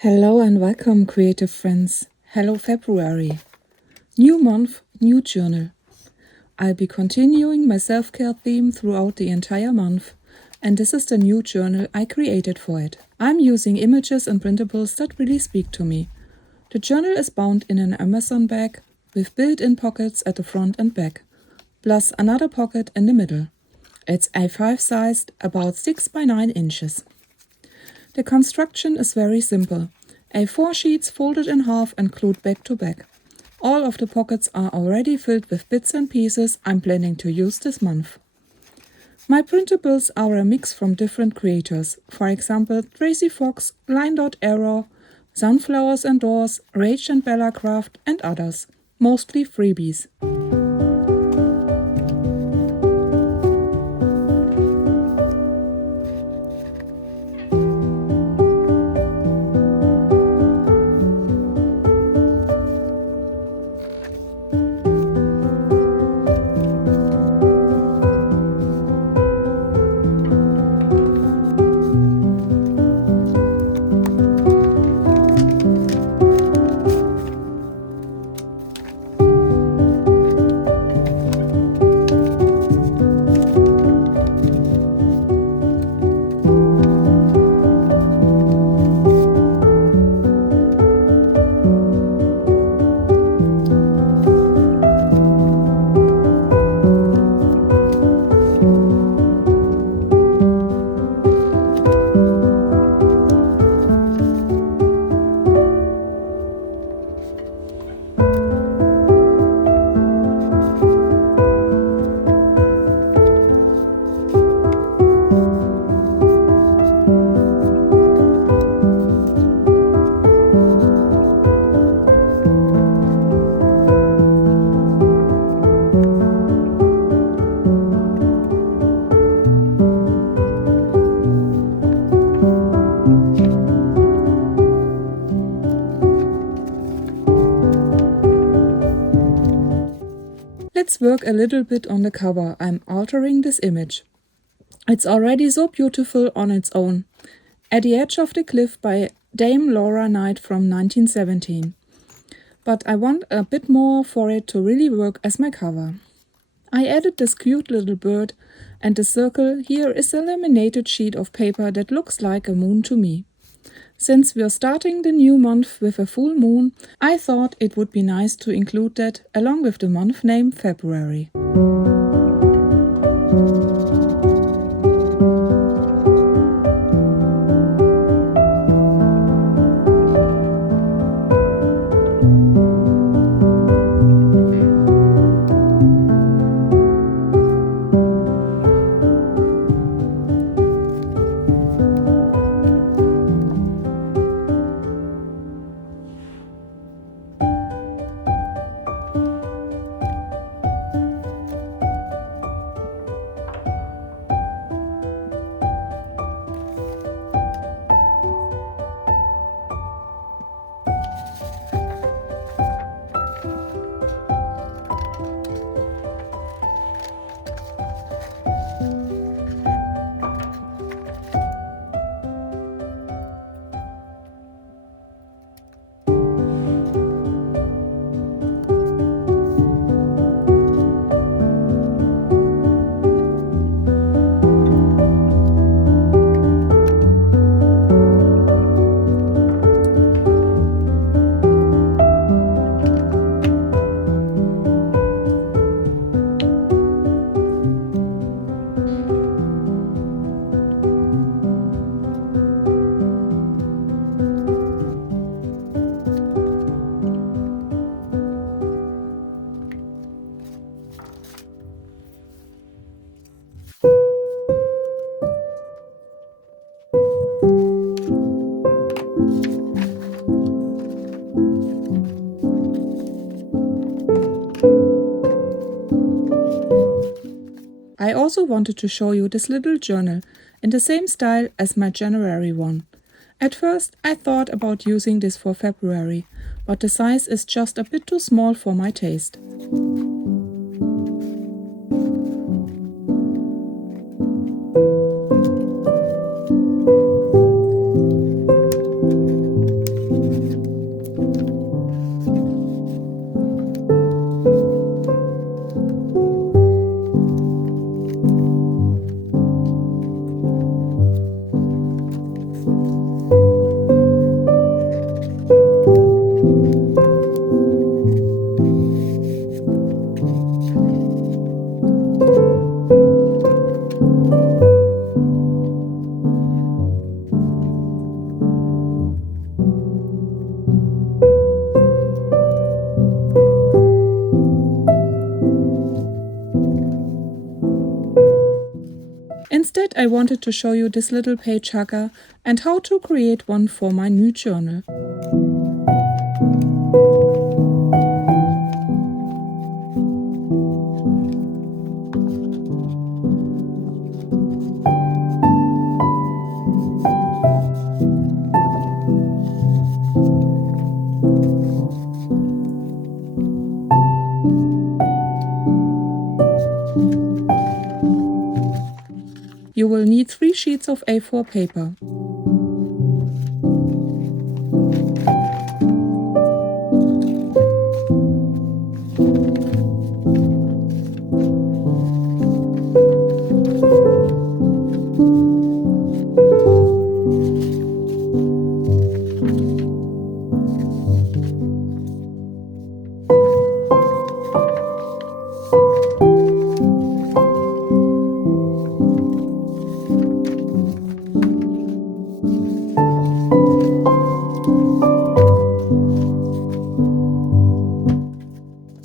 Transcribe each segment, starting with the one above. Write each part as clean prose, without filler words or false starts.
Hello and welcome, creative friends. Hello, February. New month, new journal. I'll be continuing my self-care theme throughout the entire month, and this is the new journal I created for it. I'm using images and printables that really speak to me. The journal is bound in an Amazon bag with built-in pockets at the front and back, plus another pocket in the middle. It's A5 sized, about 6 by 9 inches. The construction is very simple. A4 sheets folded in half and glued back to back. All of the pockets are already filled with bits and pieces I'm planning to use this month. My printables are a mix from different creators, for example Tracy Fox, Line Dot Arrow, Sunflowers and Doors, Rage and Bella Craft and others, mostly freebies. Let's work a little bit on the cover. I'm altering this image. It's already so beautiful on its own. At the Edge of the Cliff by Dame Laura Knight from 1917. But I want a bit more for it to really work as my cover. I added this cute little bird, and the circle here is a laminated sheet of paper that looks like a moon to me. Since we're starting the new month with a full moon, I thought it would be nice to include that along with the month name February. I also wanted to show you this little journal in the same style as my January one. At first I thought about using this for February, but the size is just a bit too small for my taste. I wanted to show you this little page hugger and how to create one for my new journal. You will need 3 sheets of A4 paper.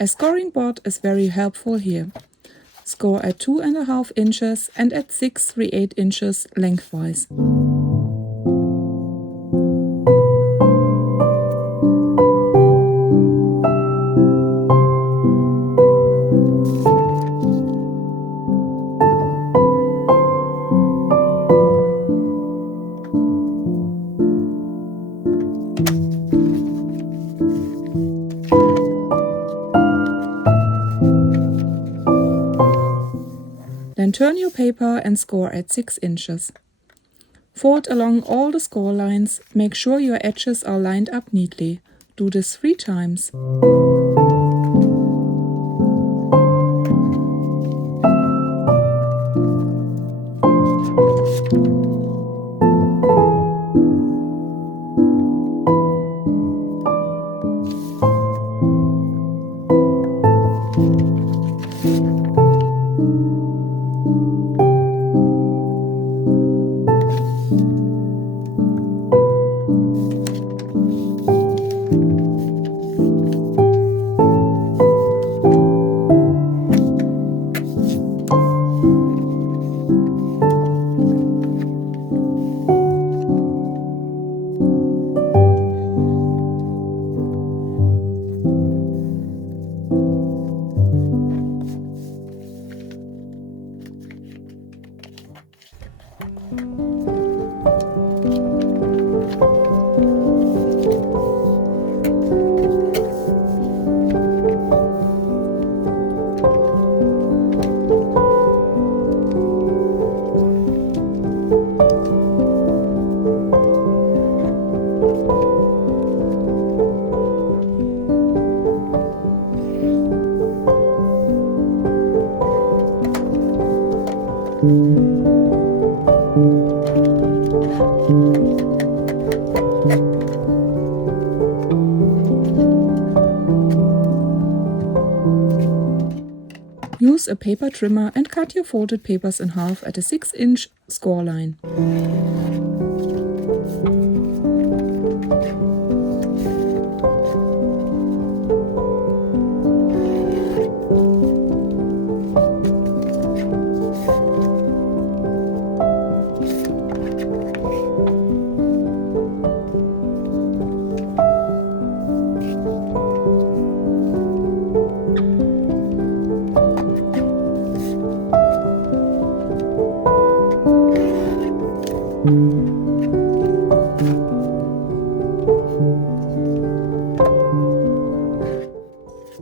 A scoring board is very helpful here. Score at 2.5 inches and at 6/3/8 inches lengthwise. Then turn your paper and score at 6 inches. Fold along all the score lines, make sure your edges are lined up neatly. Do this 3 times. Use a paper trimmer and cut your folded papers in half at a 6-inch score line.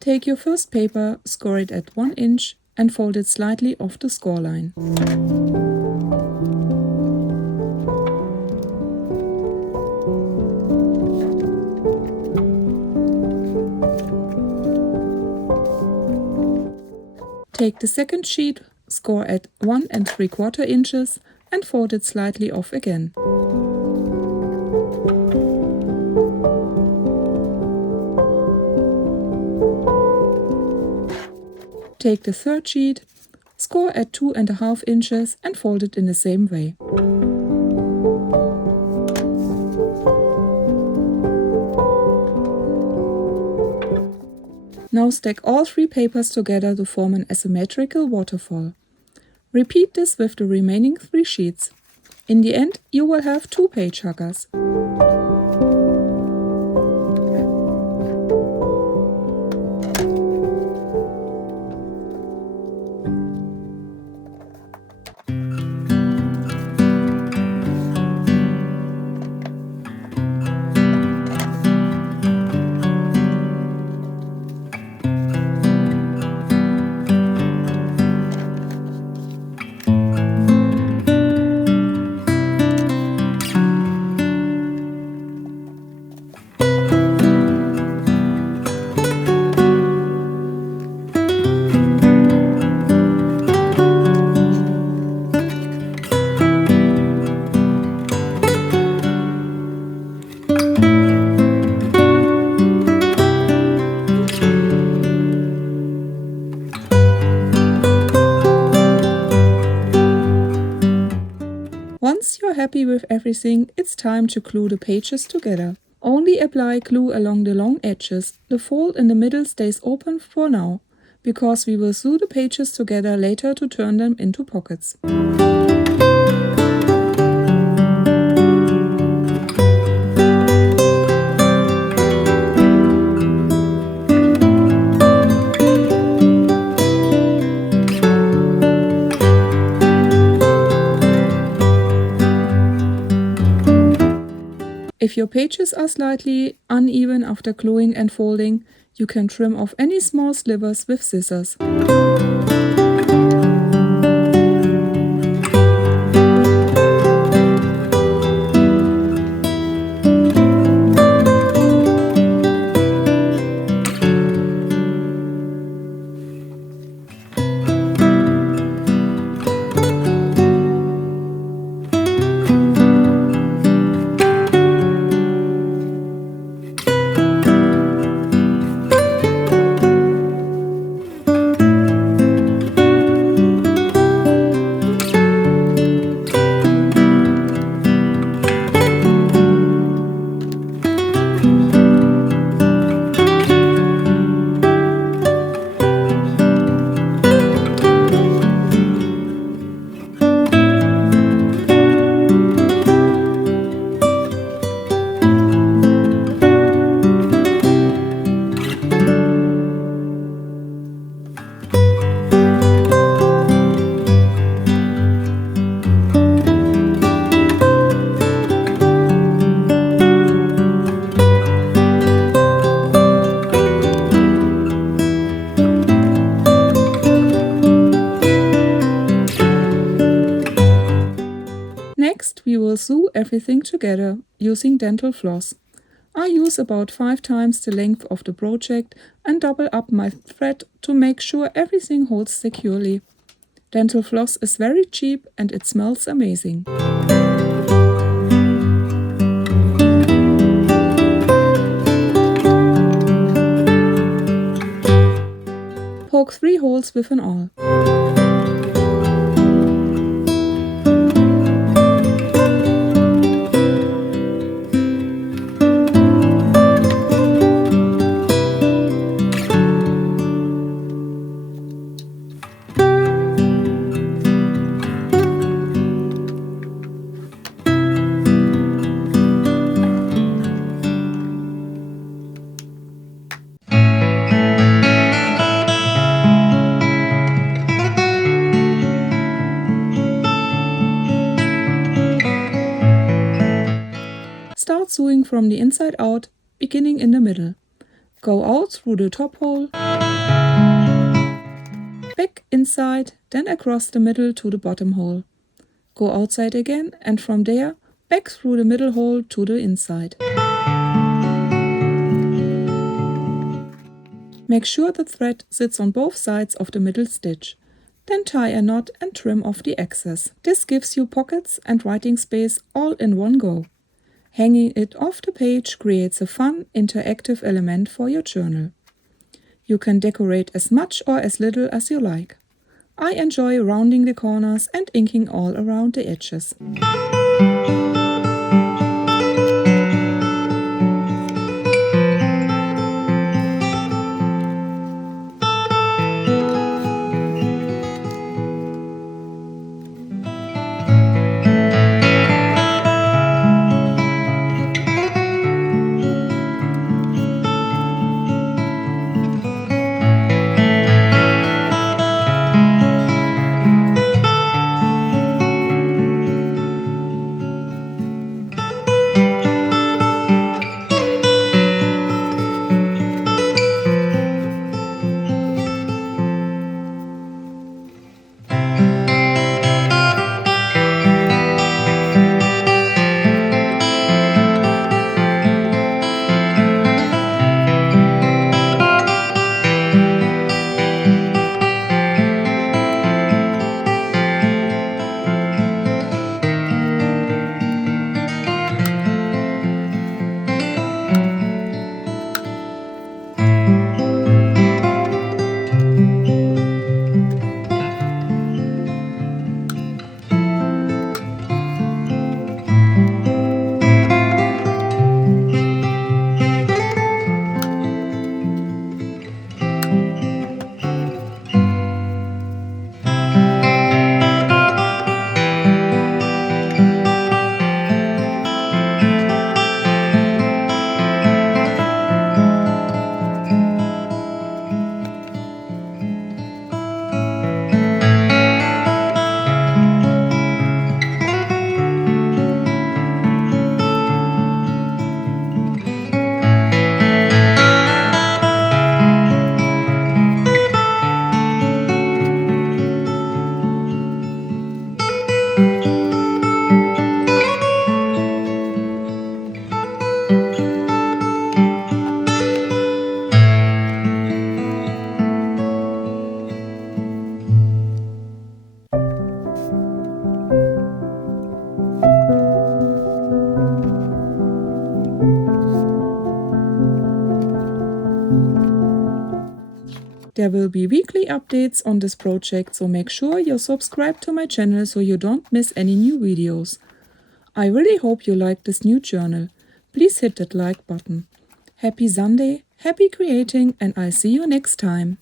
Take your first paper, score it at 1 inch and fold it slightly off the score line. Take the second sheet, score at 1 3/4 inches and fold it slightly off again. Take the third sheet, score at 2.5 inches and fold it in the same way. Now stack all 3 papers together to form an asymmetrical waterfall. Repeat this with the remaining 3 sheets. In the end, you will have 2 page huggers. Once you're happy with everything, it's time to glue the pages together. Only apply glue along the long edges. The fold in the middle stays open for now, because we will sew the pages together later to turn them into pockets. If your pages are slightly uneven after gluing and folding, you can trim off any small slivers with scissors. Next, we will sew everything together using dental floss. I use about 5 times the length of the project and double up my thread to make sure everything holds securely. Dental floss is very cheap and it smells amazing. Poke 3 holes with an awl. Start sewing from the inside out, beginning in the middle. Go out through the top hole, back inside, then across the middle to the bottom hole. Go outside again and from there, back through the middle hole to the inside. Make sure the thread sits on both sides of the middle stitch. Then tie a knot and trim off the excess. This gives you pockets and writing space all in one go. Hanging it off the page creates a fun, interactive element for your journal. You can decorate as much or as little as you like. I enjoy rounding the corners and inking all around the edges. There will be weekly updates on this project, so make sure you're subscribed to my channel so you don't miss any new videos. I really hope you like this new journal. Please hit that like button. Happy Sunday, happy creating, and I'll see you next time.